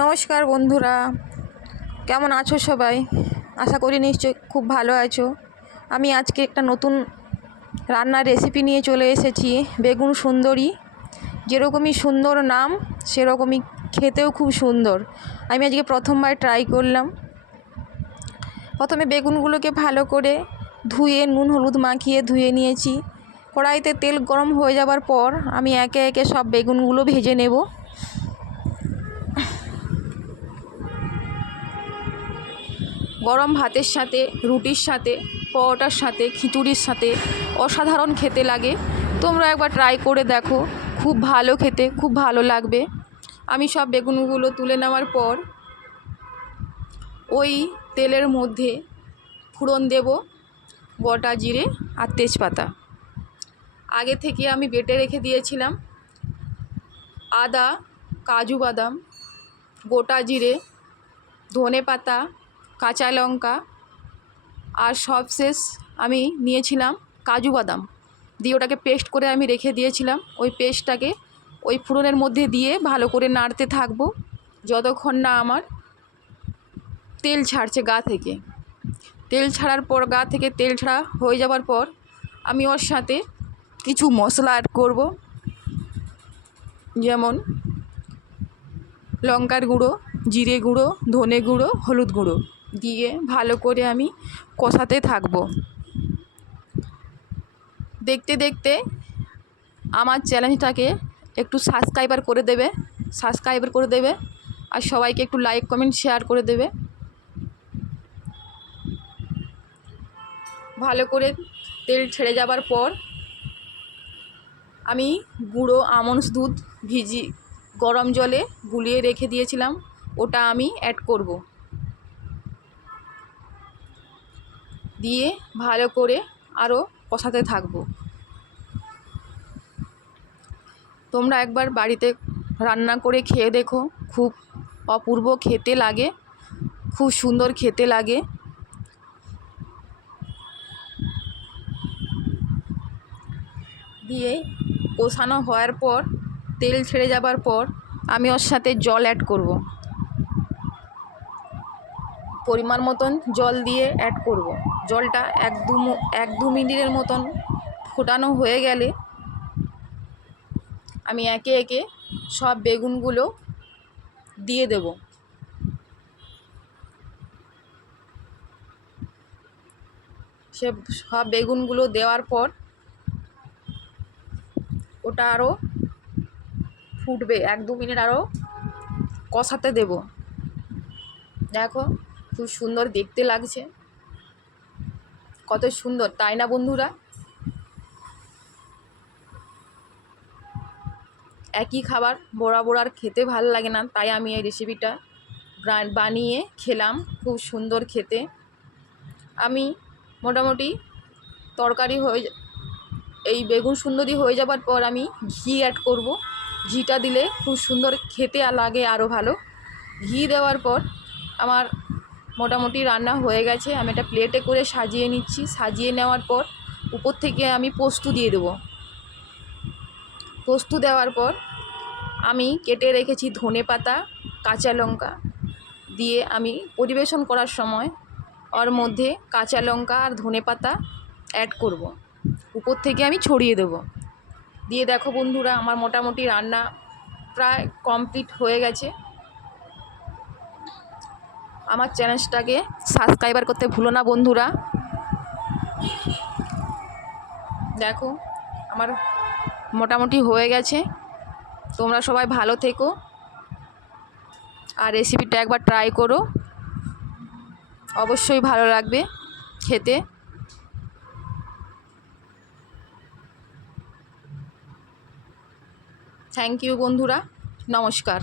নমস্কার বন্ধুরা, কেমন আছো সবাই? আশা করি নিশ্চয়ই খুব ভালো আছো। আমি আজকে একটা নতুন রান্নার রেসিপি নিয়ে চলে এসেছি, বেগুন সুন্দরী। যেরকমই সুন্দর নাম সেরকমই খেতেও খুব সুন্দর। আমি আজকে প্রথমবার ট্রাই করলাম। প্রথমে বেগুনগুলোকে ভালো করে ধুয়ে নুন হলুদ মাখিয়ে ধুয়ে নিয়েছি। কড়াইতে তেল গরম হয়ে যাবার পর আমি একে একে সব বেগুনগুলো ভেজে নেব। গরম ভাতের সাথে, রুটির সাথে, পরোটার সাথে, খিচুড়ির সাথে অসাধারণ খেতে লাগে। তোমরা একবার ট্রাই করে দেখো, খুব ভালো খেতে, খুব ভালো লাগবে। আমি সব বেগুনগুলো তুলে নেওয়ার পর ওই তেলের মধ্যে ফোড়ন দেব গোটা জিরে আর তেজপাতা। আগে থেকে আমি বেটে রেখে দিয়েছিলাম আদা, কাজু বাদাম, গোটা জিরে, ধনেপাতা, কাঁচা লঙ্কা আর সবশেষ আমি নিয়েছিলাম কাজু বাদাম দিয়ে ওটাকে পেস্ট করে আমি রেখে দিয়েছিলাম। ওই পেস্টটাকে ওই ফোড়নের মধ্যে দিয়ে ভালো করে নাড়তে থাকবো যতক্ষণ না আমার তেল ছাড়ছে গা থেকে। তেল ছাড়ার পর, গা থেকে তেল ছাড়া হয়ে যাওয়ার পর আমি ওর সাথে কিছু মশলা অ্যাড করব, যেমন লঙ্কার গুঁড়ো, জিরে গুঁড়ো, ধনে গুঁড়ো, হলুদ গুঁড়ো দিয়ে ভালো করে আমি কষাতে থাকবো। দেখতে দেখতে আমার চ্যানেলটাকে একটু সাবস্ক্রাইব করে দেবে আর সবাইকে একটু লাইক কমেন্ট শেয়ার করে দেবে। ভালো করে তেল ছেড়ে যাবার পর আমি গুঁড়ো আমন্ডস দুধ গরম জলে গুলিয়ে রেখে দিয়েছিলাম, ওটা আমি অ্যাড করব। দিয়ে ভালো করে আরও কষাতে থাকবো। তোমরা একবার বাড়িতে রান্না করে খেয়ে দেখো, খুব অপূর্ব খেতে লাগে, খুব সুন্দর খেতে লাগে। দিয়ে কষানো হওয়ার পর, তেল ছেড়ে যাবার পর আমি ওর সাথে জল অ্যাড করব। পরিমাণ মতন জল দিয়ে অ্যাড করব। জলটা এক দু মিনিটের মতন ফোটানো হয়ে গেলে আমি একে একে সব বেগুনগুলো দিয়ে দেব। সব বেগুনগুলো দেওয়ার পর ওটা আরও ফুটবে, এক দু মিনিট আরও কষাতে দেব। দেখো খুব সুন্দর দেখতে লাগছে, কত সুন্দর, তাই না বন্ধুরা? একই খাবার বরাবর আর খেতে ভালো লাগে না, তাই আমি এই রেসিপিটা বানিয়ে খেলাম। খুব সুন্দর খেতে। আমি মোটামুটি তরকারি এই বেগুন সুন্দরী হয়ে যাবার পর আমি ঘি অ্যাড করব। ঘিটা দিলে খুব সুন্দর খেতে লাগে, আরও ভালো। ঘি দেওয়ার পর আমার মোটামুটি রান্না হয়ে গেছে। আমি একটা প্লেটে করে সাজিয়ে নিচ্ছি। সাজিয়ে নেওয়ার পর উপর থেকে আমি পোস্ত দিয়ে দেবো। পোস্ত দেওয়ার পর আমি কেটে রেখেছি ধনেপাতা, কাঁচা লঙ্কা দিয়ে আমি পরিবেশন করার সময় ওর মধ্যে কাঁচা লঙ্কা আর ধনেপাতা অ্যাড করব। উপর থেকে আমি ছড়িয়ে দেব। দিয়ে দেখো বন্ধুরা, আমার মোটামুটি রান্না প্রায় কমপ্লিট হয়ে গেছে। আমার চ্যানেলটাকে সাবস্ক্রাইব করতে ভুলো না বন্ধুরা। দেখো আমার মোটামুটি হয়ে গেছে। তোমরা সবাই ভালো থেকো আর রেসিপিটা একবার ট্রাই করো, অবশ্যই ভালো লাগবে খেতে। থ্যাংক ইউ বন্ধুরা, নমস্কার।